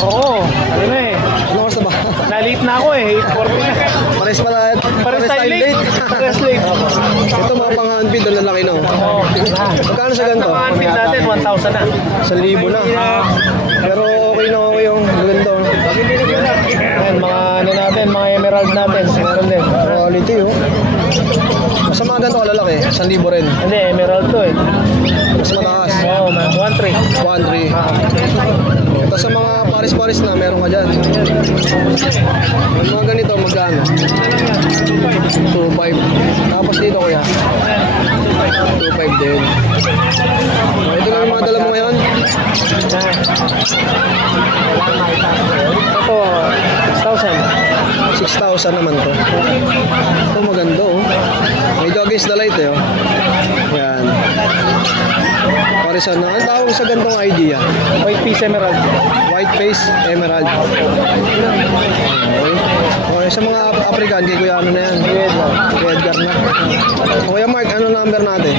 Oo, ano na eh. Ano oras na ba? Na-late na ako eh. 8:40 na. Pares pala. Pares tayo late. Pares late. Ito mga pang-handpid, ang lalaki no. Oo. Magkano sa ganito? Ang feed natin, 1,000 na. 1,000 na. Pero okay na okay yung maganda. Ayan, mga ano natin, mga emerald natin. Meron din. Quality oh. Sa mga ganito lalaki, 1,000 rin. Hindi, emerald to eh. Mas mataas. Oo, 1,300. 1,300. Ito sa mga paris-paris na meron ka dyan. Yung mga ganito magkano? 2,500. Tapos dito kuya 2,500 din. Ito lang yung mga dala mo ngayon. Ito, 6,000. 6,000 naman to. Ito maganda oh. Medyo against the light eh oh. Yan. Parisan na. Ang tawag sa gantong idea? White piece emerald. White face emerald. Okay. Okay, sa mga African, kay Kuya ano na yan? Kuya Edgar na. Kuya Mark, ano number natin?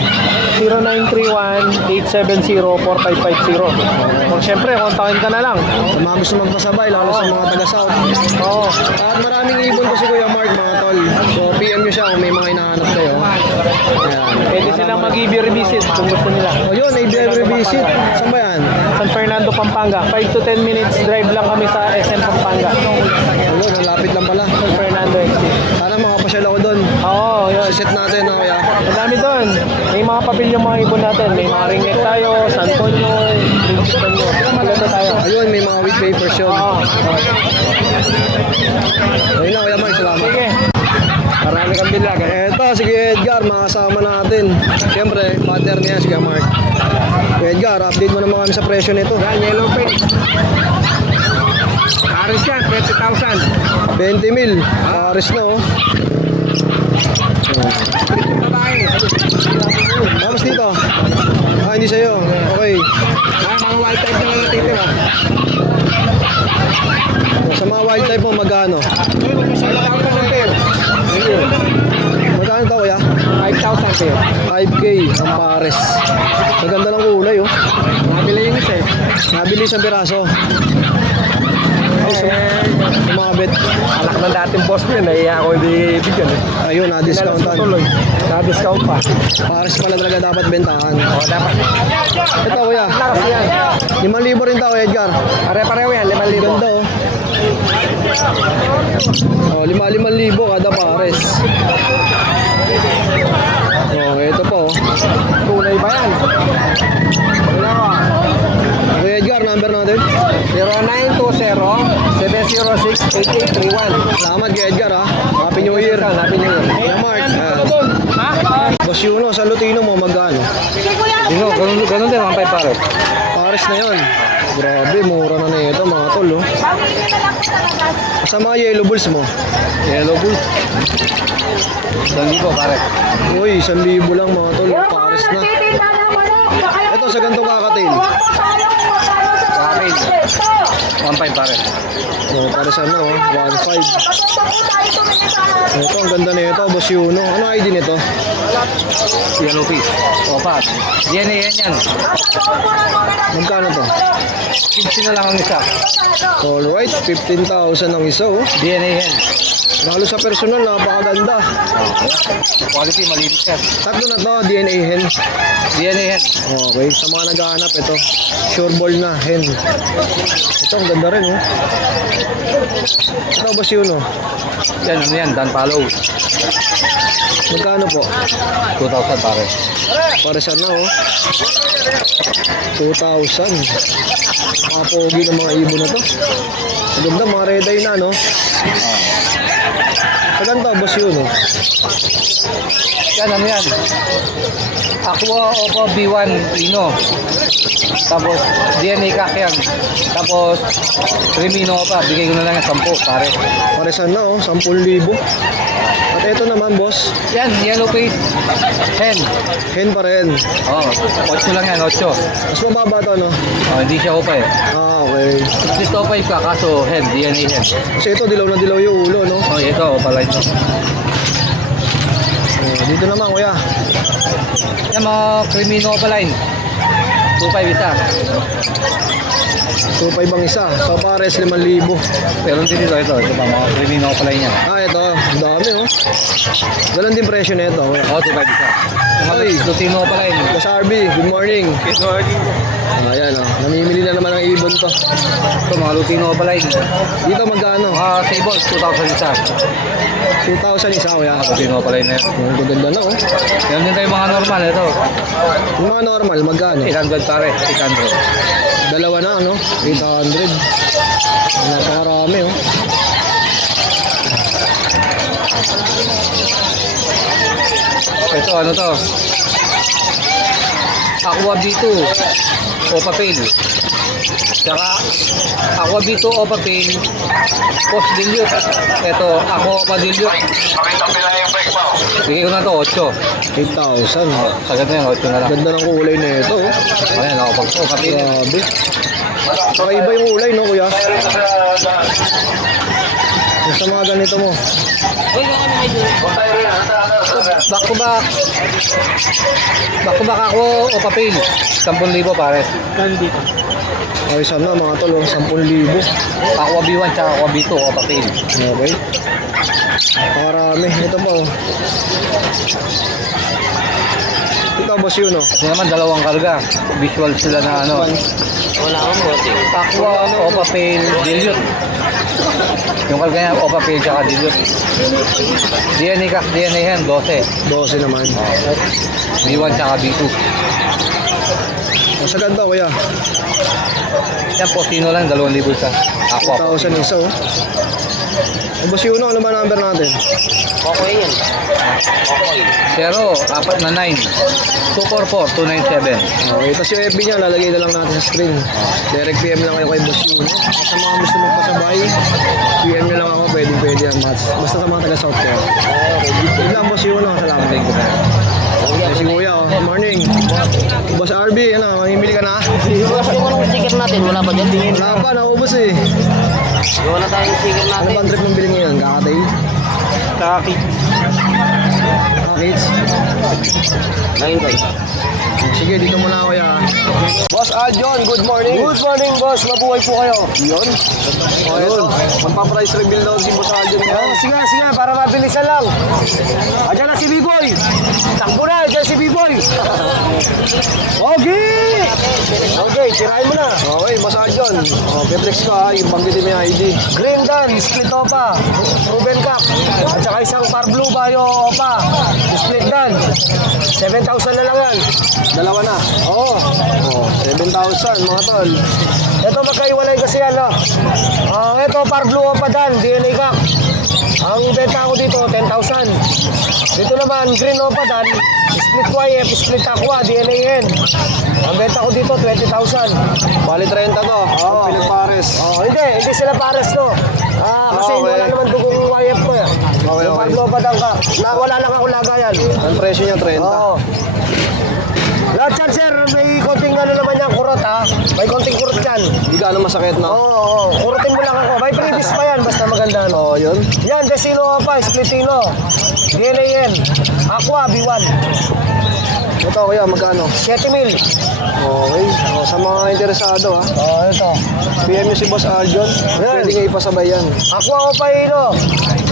0931-870-4550. Kung syempre, kontakin ka na lang. Sa mga gusto magpasabay, lalo sa mga taga-South. Oo. At maraming ibon ko si Kuya Mark, mga tol. So, PM nyo siya kung may mga hinahanap kayo. Ayan. Pwede silang mag-EB revisit kung gusto nila. O yun, ABL revisit. Saan ba yan? San Fernando, Pampanga. 5 to 10 minutes drive lang kami sa SM Pampanga. Ayun, ang lapit lang pala. San Fernando XC. Sana makapasyal ako doon. Oo, yun. Set natin, no, Kuya? Ang dami doon. May mga papilyong mga ibon natin. May mga ringnet tayo, San Antonio, Principio. Maganda tayo. Ayun, may mga with papers yun. Oo. Ayun na, Kuya Mark, salamat. Sige. Marami kang bilag. Eto, sige Edgar, makasama natin. Siyempre, partner niya, si Kuya Mark. Kuya Edgar, update mo naman kami sa presyo nito. Yan, yellow pin. Aris yan, 20,000. 20 mil. Paris na, oh. Tapos dito. Ah, hindi sa'yo. Okay. Mga wild type na lang natitira. Sa mga wild type mo, magkano? Magkano to, Kuya? 5,000 kayo. 5K ang pares. Maganda ng kulay, oh. Nabili yun isa eh. Nabili sa piraso. Yung mga bet. Anak ng dating boss mo yun, nahiya ako hindi bigyan eh. Ayun, na-discountan. Na-discount pa. Pares pala talaga dapat bentahan. O, dapat. Ito, Kuya. Lakas yan. 5,000 rin tao, Edgar. Pare-pareho yan, 5,000. Ganda, oh. Oh, 5,000 kada pares. Oh, ito po. Tunay ba yan? Wala ko ah. Kuya Edgar, number natin. 0920-706-8831. Salamat kay Edgar, ha. Happy New Year. Happy New Year. Kuya Mark, Boss Yuno, sa Lutino mo, magkano? Dino, ganun din, 1.5 pare. Pares na yon. Grabe, mura na ito, mga tol, oh. Sa mga yellow bulls mo. Yellow bull. 1,000 pare. Uy, 1,000 lang, mga tol. Pares na. Ito, sa gantong kakatil. Kapit. 1.5 pare. Oh, paresan na, oh. 1,500. Ito, ang ganda na ito, Boss Yuno. Ano ID nito? Yellow piece. Opa. DNA yan. Magkano to? 15 na lang ang isa. Alright, 15,000 ang isa, oh. DNA yan. Lalo sa personal, napakaganda. Quality, malinis yan. Tatlo na to, DNA hen. DNA yan. Okay, sa mga naghahanap, ito. Sure ball na, hen. Ito, ang ganda rin, oh. Ito, Boss Yuno. Yan, ano yan? Dan follow. Magkano po? 2,000 pare. Paresan na, oh. 2,000. Mga pogi ng mga ibon na to. Ang ganda, mga red eye na, no? Maganda, Boss Yuno. Yan, ano yan? Aqua Opo B1 Ino. Tapos DNA Kakyan. Tapos Remino pa. Bigay ko na lang ng 10 pare. Paresan na, oh. 10,000. At ito naman, boss. Yan, yellow face. Hen. Hen pa rin. Oh, 8 lang yan, 8. Mas mababa to, no? Oh, hindi siya opa eh. Ah, okay. Dito opa ka, kaso hen, DNA hen. Kasi ito, dilaw na dilaw yung ulo, no? Oh, ito, opa line to. Dito naman, kuya. Yan, mga Crimino opa line. 2.5 isa. 2.5 ang isa. So pares 5,000. Pero din dito, ito pa, mga Crimino pala niya. Ah, ito. Ang dami oh. Ganun din presyo na ito. Oo, 2.5 isa. Yung Ay. Lutino pala yun. Boss RB, good morning. Good morning. Ayan oh. Namimili na naman ng ibon to. Ito, mga Lutino pala yun. Dito magkano? Mga tables, 2,000 isa. 2,000 isa kuya. Lutino pala yun na yun. Ang gaganda na oh. Meron din tayo mga normal, ito. Yung mga normal, magkano? 800 pare, 800. Dalawa na ano? 800. Napakarami oh. Ito, ano to? Aqua B2, Opa Pale. Tsaka Aqua B2, Opa Pale, Post Dilute. Ito, Aqua Opa Dilute. Bigay ko na to, 8. 8,000. Sagad na yan, 8 na lang. Ganda ng kulay na ito oh. Ayan, ako pag Opa Pale. Grabe. Kakaiba yung kulay no kuya? Basta mga ganito mo. Back to back. Back to back ako, Opa Pale. 10,000 pare. Okay, sana mga tol, oh, 10,000. Aqua B1 tsaka Aqua B2, Opa Pale. Okay. Napakarami. Ito po. Oh. Ito boss yun oh. Ito naman, dalawang karga. Visual sila na ano. Wala akong bote. Aqua, Opa Pale, Dilute. Yung karga niya, Opa Pale tsaka Dilute. DNA yan, 12. 12 naman. B1 tsaka B2. Ang sagad ba kuya? Yan, Postino lang, 2,000 sa Aqua. 1,000 isa oh. Boss yun, ano ba number natin? Okay yan. Okay. 049 244 297. Okay, tapos yung FB niya, lalagay na lang natin sa screen. Direct PM lang kayo kay Boss Yuno. Sa mga gusto magpasabay, PM nyo lang ako, pwede yan. Basta sa mga taga-South ko. Yun lang, Boss Yuno. Salamat. Thank you, man. Si Kuya, oh. Good morning. Boss RB, ano, mamimili ka na? Boss, yung anong sticker natin? Wala pa dyan? Wala pa, naubos eh. Wala tayong sticker Ano natin. ba ang trip mong bilhin ngayon? Kakatay? Kaki. Kakits? 9 Sige, dito muna ako ya. Boss Adjon, good morning. Good morning, boss. Mabuhay po kayo. Yun. Okay, ito. Magpa-price reveal daw si Boss Adjon ngayon. Sige, para mabilisan lang. Adyan na si B-Boy. Takbo na, adyan si B-Boy. Okay. Okay, tirahin mo na. Okay, Boss Adjon. Okay, flex ko ha, yung banggitin mo yung ID. Green Dan, split opa. Ruben Cup. At saka isang par blue bayo opa. Split Dan. 7,000 na lang yan. Dalawa na. Oo. 7,000 mga tol. Ito magkaiwalay kasi yan. Ito par blue opa Dan, DNA Cup. Ang benta ko dito, 10,000. Dito naman, green opa Dan, split YF, split aqua, DNA N. Ang benta ko dito, 20,000. Bali 30 to. Oo. Pares. Hindi sila pares to. Kasi wala naman dugong YF to. Okay. Yung par blue opa Dan ka. Wala lang ako lagayan. Ang presyo niya 30. Oo. Lahat yan, sir, may konting ano naman yan, kurot ha. May konting kurot yan. Hindi ka ano masakit na? Oo, kurutin mo lang ako. May previous pa yan, basta maganda. Oo, yun. Yan, Desino pa, Splitino. DNA yan. Aqua, B1. Ito, kuya, magkano? 7,000. Okay. Sa mga interesado ha. Ito. PM nyo si Boss Arjon. Pwede nga ipasabay yan. Aqua o Paino.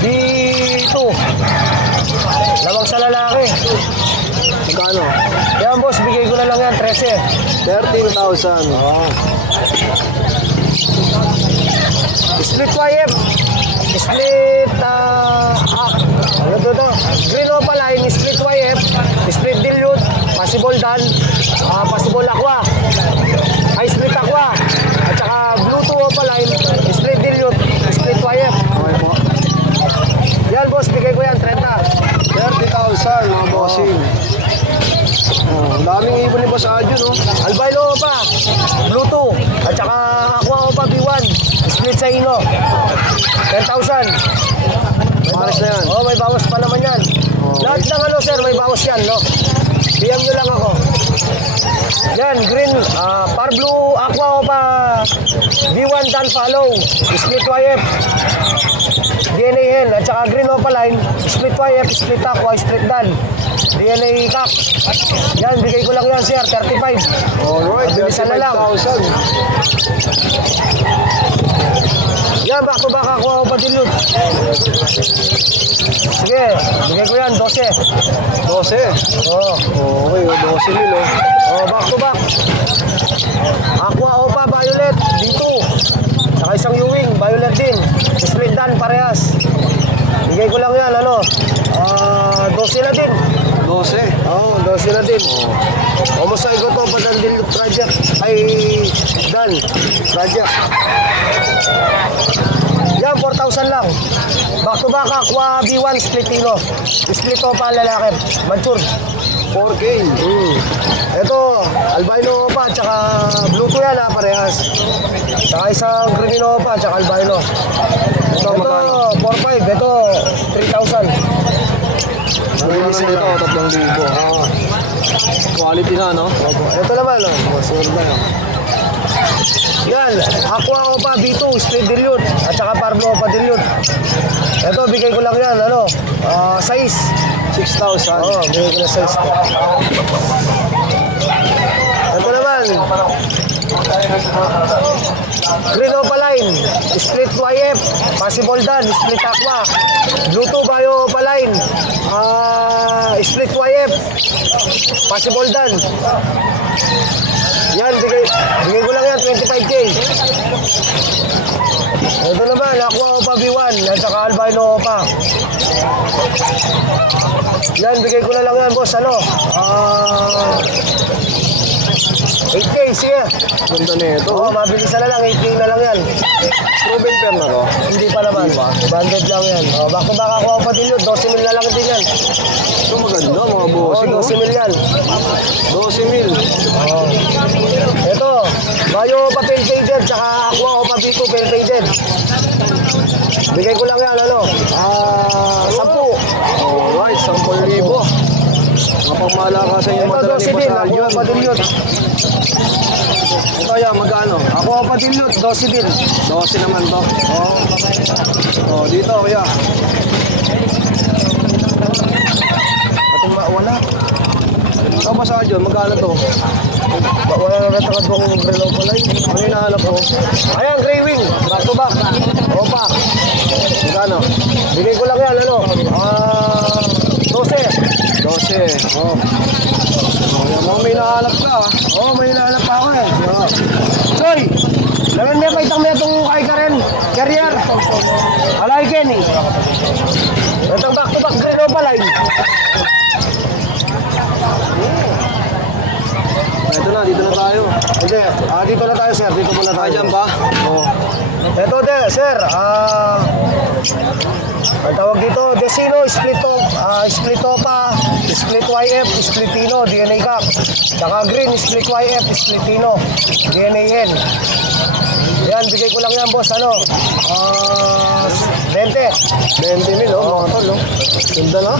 B2. Lamang sa lalaki. Magkano? Yan boss, bigay ko na lang yan, 13. 13,000. Split YF. Split, ano to? Green Opa Line, split YF. Split Dilute. Possible Dan. Possible Aqua. Ay, split Aqua. At saka Blue 2 Opa Line. Split Dilute. Split YF. Okay po. Yan boss, bigay ko yan, 30. 30,000 mga bossing. Ang daming ibon ni Boss Adjon, oh. Albino Opa, Blue 2, at saka Aqua Opa B1, split sa ino. 10,000. Pares na yan. May bawas pa naman yan. Lahat ng ano sir, may bawas yan, no? PM nyo lang ako. Yan, green, par blue, Aqua Opa B1 Dan follow, split YF. DNA hen, at saka green opaline, split YF, split aqua, split dan. DNA cock. Yan, bigay ko lang yan, sir, 35. Alright, Bilisan na lang. 35,000. Yan, back to back aqua o pa-dilute. Sige, bigay ko yan, 12. 12. Oo. Okay, 12 mil oh. Oh, back to back. Aqua Opa Violet dito. Saka isang Ewing Violet din. Split dan parehas. Bigay ko lang yan ano. 12 na din. 12. Oo, 12 na din. Umusay ko to Padandil project ay dan project. Yan 4,000 lang. Back to back Aqua B1 Splitino. Split Opa lalaki. Mature. 4K. Ito, albino pa, tsaka blue to yan ha, parehas. Tsaka isang green pa, tsaka albino. Ito, magkano? 4,500. Ito, 3,000. Ano naman dito, 3,000. Oo. Quality na, no? Opo. Ito naman, sunod na yun. Yan, Aqua Opa B2, split dilute, at saka Parblo Opa dilute. Ito, bigay ko lang yan, ano, size. 6,000. Oo, bigay ko na size to. Ito naman, Green Opaline, split YF, possible dan, split aqua, Bluetooth Bio Opaline, split YF, possible dan. Yan, bigay ko lang yan, 25K. Ito naman, Aqua Opa B1, at saka Albino Opa. Yan, bigay ko na lang yan, boss, ano? 8K, sige. Ganda na ito. Oo, mabilisan na lang, 8K na lang yan. Proven pair na to. Hindi pa naman. Banded lang yan. Back to back Aqua Opa din yun, 12 mil na lang din yan. Ito maganda, mga Oo, bossing. 12 mil yan. 12 mil. Oo. Ito, Bayo Opa Pale Faded, tsaka Aqua Opa B2 Pale Faded. Bigay ko lang yan, ano? 10. Alright, 10,000. Mapagmalakasan yung Ito, madala ni 12 din. Boss Aqua Arjon. Opa din yun. Ito yan, magkano? Aqua Opa din yun, 12 din. 12 naman to. Oo. Oh, dito, kuya. Ating wala. Ito, Boss Arjon, magkano to? Wala na natangad bang Green Opa line. Ano yung nahanap ko? Ayan, Grey Wing. Back to back. Opa. Magkano? Bigay ko lang yan, ano? 12. 12. Oh. Oh, yan, mga may nahanap ka. ah. Oo, may hinahanap pa ako eh. Soy! Laman niya pa itang metong kay Karen. Carrier. Alay Ken eh. Itang back to back Green Opa line. Ito na, dito na tayo. Hindi, dito na tayo sir. Dito muna tayo. Ay, dyan ba? Oo. Ito de, sir. Ang tawag dito, Desino, split Opa, split YF, splitino, DNA Cup. Saka green, split YF, splitino, DNA hen. Yan, bigay ko lang yan, boss. Ano? 20. 20 mil, oh, mga tol, oh. Ganda na.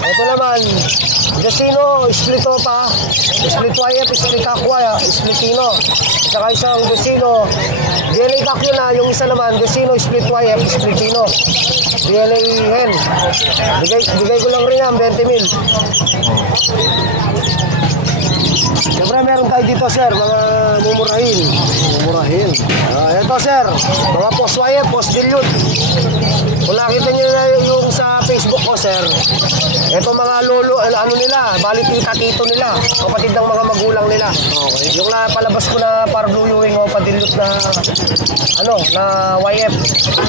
Ito naman, Desino, split Opa, split YF, split Aqua, splitino. Saka isang Desino, DNA Cup yun na. Yung isa naman, Desino, split YF, splitino. DNA hen. Bigay ko lang rin yan, 20 mil. Siyempre meron tayo dito sir, mga mumurahin. Mumurahin. Ito sir, mga post YF, post dilute. Kung nakita nyo na yung sa Facebook ko sir, ito mga lolo, ano nila, bali tita-tito nila, kapatid ng mga magulang nila. Okay. Yung napalabas ko na Parblo Ewing o padilute na, ano, na YF.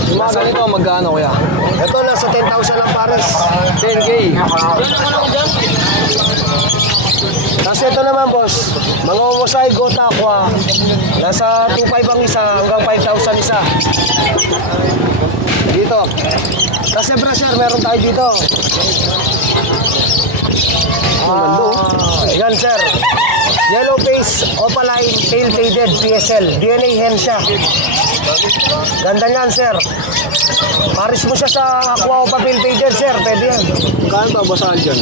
Yung mga ganito, magkano, kuya? Ito nasa 10,000 lang pares. 10K. Kasi ito naman boss, mga Umusay Gota Aqua, nasa 2,500 ang isa hanggang 5,000 isa. Dito. Kasi brasher, meron tayo dito. Yan sir. Yellow face, opaline, pale faded. Graded PSL. DNA hen siya. Ganda niyan, sir. Paris mo siya sa Aqua Opa Pilpader, sir. Pwede yan. Kano ba basahan dyan?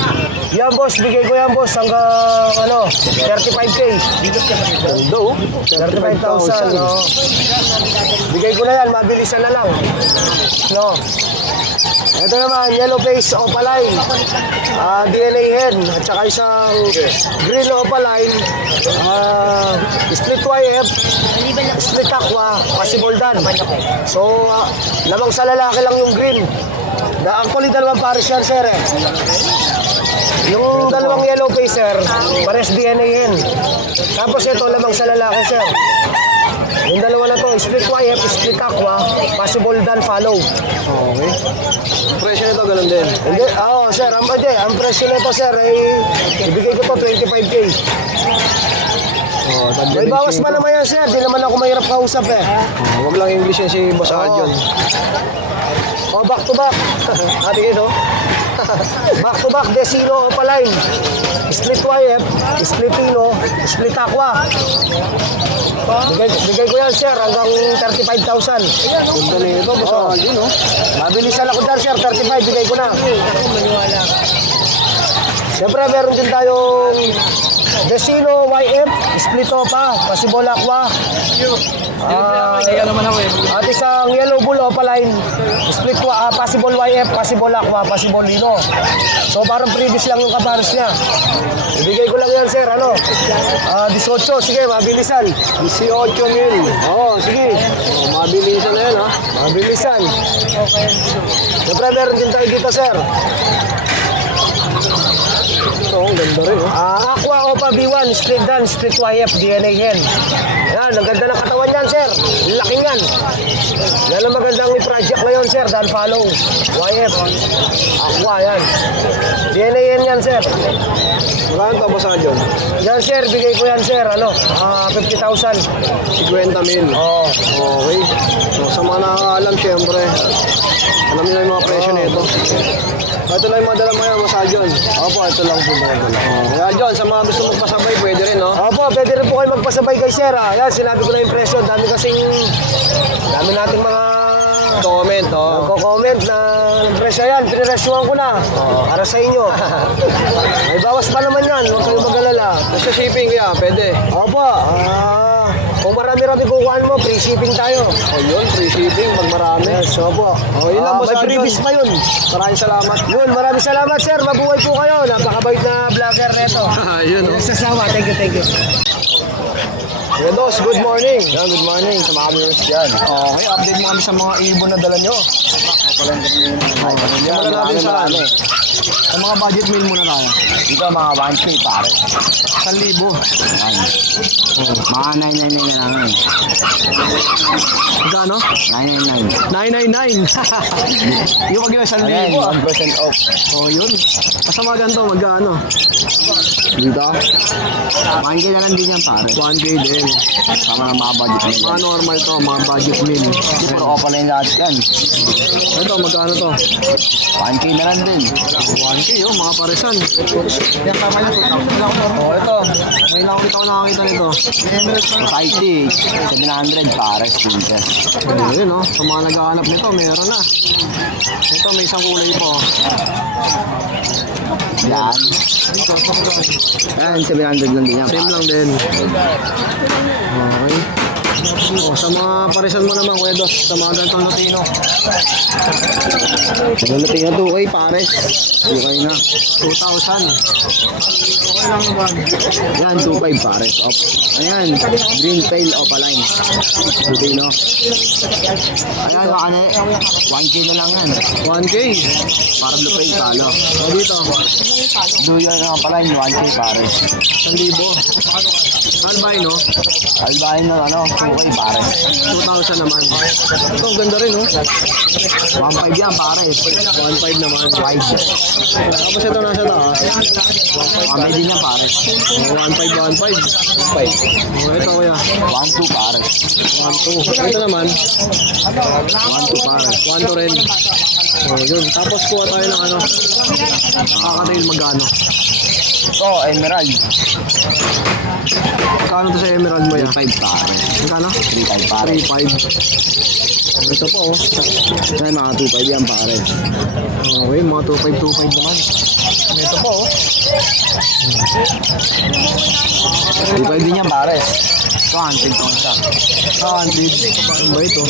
Yan, boss. Bigay ko yan, boss. Hanggang, 35K. Do? 35,000, no? Bigay ko na yan. Mabilisan na lang. No? Ito naman, yellow face opaline. DNA hen. At saka isang green opaline. Split YF. Split aqua. Possible dan. So, lamang sa lalaki lang yung green. Actually, dalawang pares yan, sir. Yung dalawang yellow face, sir, pares DNA hen. Tapos ito, lamang sa lalaki, sir. Yung dalawa na to, split YF, split aqua, possible dan follow. Okay. Presyo nito ganun din. Hindi, sir, ang presyo nito, sir, ay ibigay ko to 25K. May bawas pa naman yan, sir. Di naman ako mahirap kausap eh. Huwag lang English yan si Boss Adjon. Back to back. Ate ito. Back to back, Desino Opaline. Split YF, split Pino, split Aqua. Bigay ko yan, sir, hanggang 35,000. Ganda nito, Boss Adjon, no? Mabilisan ako dyan, sir. 35, bigay ko na. Siyempre, meron din tayong Desino YF, split Opa, possible Aqua. Kaya naman ako eh. At isang Yellow Bull Opaline, split possible YF, possible Aqua, possible Lino. So parang previous lang yung kapares niya. Ibigay ko lang yan, sir, 18, sige, mabilisan. 18 mil. Oo, sige. Mabilisan na yan, ha? Mabilisan. Siyempre, meron din tayo dito, sir. Ito, ang ganda rin, oh. Aqua Opa B1, split dan, split YF, DNA hen. Yan, ang ganda ng katawan yan, sir. Laki yan. Yan ang magandang project ngayon, sir. Dan follow. YF. Aqua, yan. DNA hen yan, sir. Magkano ito, Boss Adjon? Yan, sir. Bigay ko yan, sir. 50,000. 50 mil. Oo. Okay. So, sa mga nakakaalam, syempre, alam niyo na yung mga presyo nito. Ito lang yung mga dala mo yan, Boss Adjon. Opo, ito lang po mga dala. Kaya John, sa mga gusto magpasabay, pwede rin, no? Opo, pwede rin po kayo magpasabay kay sir. Yan, sinabi ko na yung presyo. Dami nating mga Comment, oh. nagko-comment na presyo yan. Piniresyuhan ko na. Para sa inyo. May bawas pa naman yan. Huwag kayong mag-alala. Basta shipping, kaya, pwede. Opo, kung marami-rami kukuhaan mo, free shipping tayo. O yun, free shipping, pag marami. Yes, opo. Yun lang, Boss May Adjon. freebies pa yun. Maraming salamat. Yun, maraming salamat, sir. Mabuhay po kayo. Napakabait na vlogger neto. Yun, oh. Sasawa. Thank you, thank you. Kuya Dos, good morning. Yan, good morning sa mga viewers dyan. Okay, update mo kami sa mga ibon na dala nyo. Yan, Simulan natin sa marami. Sa mga budget meal muna tayo. Dito mga 1K pare. 1,000. Mga 999 na namin. Gano? 999. 999. Yung wag yung 1,000. Ayan, 1% off. Oh, yun. Basta mga ganito, magkano? Dito? 1K na lang din yan pare. 1K din. Sama ng mga budget nila. Mga normal to, mga budget meal. Puro opaline lahat yan. Ito, magkano to? 1K na lang din. 1K, oh, mga paresan. Oh, ito. May lang ulit ako nakakita nito. Society, 700 pare, stintes. Ayun, oh. Sa mga naghahanap nito, meron na. Ito, may isang kulay po. Yan. Yan, 700 lang din yan. Same lang din. Okay. Oh, sa mga paresan mo naman, Kuya Dos, sa mga gantong Latino. Ano natin na 2K pare. Okay na. 2,000. Yan, 2.5 pare. Up. Ayan, green tail opaline. Okay no? Ayan, makane. 1K na lang yan. 1K. Para blue tail talo. O dito, Duyan na opaline, 1K pare. 1,000. Albino, Albahin ng 2K pare. 2,000 naman. Ito, ang ganda rin, oh. 1.5 yan pare. 1,500 naman. 5. Tapos ito nasa taas. 1.5 din yan pare. 1,500. Oh, ito, Kuya. 1.2 pare. 1,200. Ito naman, 1.2 pare. 1,200 rin. Oh, yun. Tapos kuha tayo ng kakatail magkano. Ito, Emerald. Kano to sa Emerald mo yan? 3.5 pares. Kano? 3.5 pares. 3.5. Ito po, oh. Yan, mga 2.5 yan pares. Okay, mga 2.5 naman. Ito po, oh. 2.5 din yan pares. Ito, 100 tong isa. 100. Ano ba ito?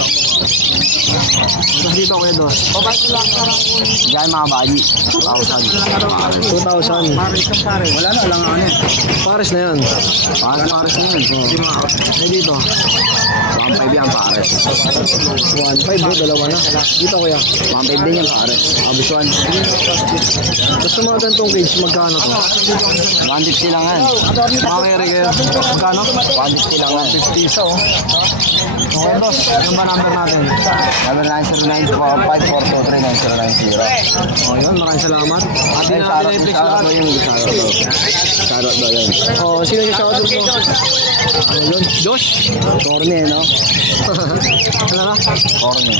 Tapos dito, Kuya Dos. Yan, mga bali. 2,000. Pares. 2,000. Wala na, lang ano. Pares na yan. Pares na yun. Ay, dito. 1.5 yan pares. 1.5, oh. Dalawa na. Dito, Kuya. 1.5 din yan pares. Abis 1. Tapos sa mga ganitong cage, magkano to? 150 lang yan. Mga kere kayo. Magkano? 150 lang yan. 150 isa, oh. Okay, Dos. Yung ba number natin? Number 909-542-3990. Oh, yun. Maraming salamat. At di na pinay-flex lahat. Sarot daw yun. Oh, sino yung shoutout mo? Ayun. Josh. Corny, no? Ano na? Corny.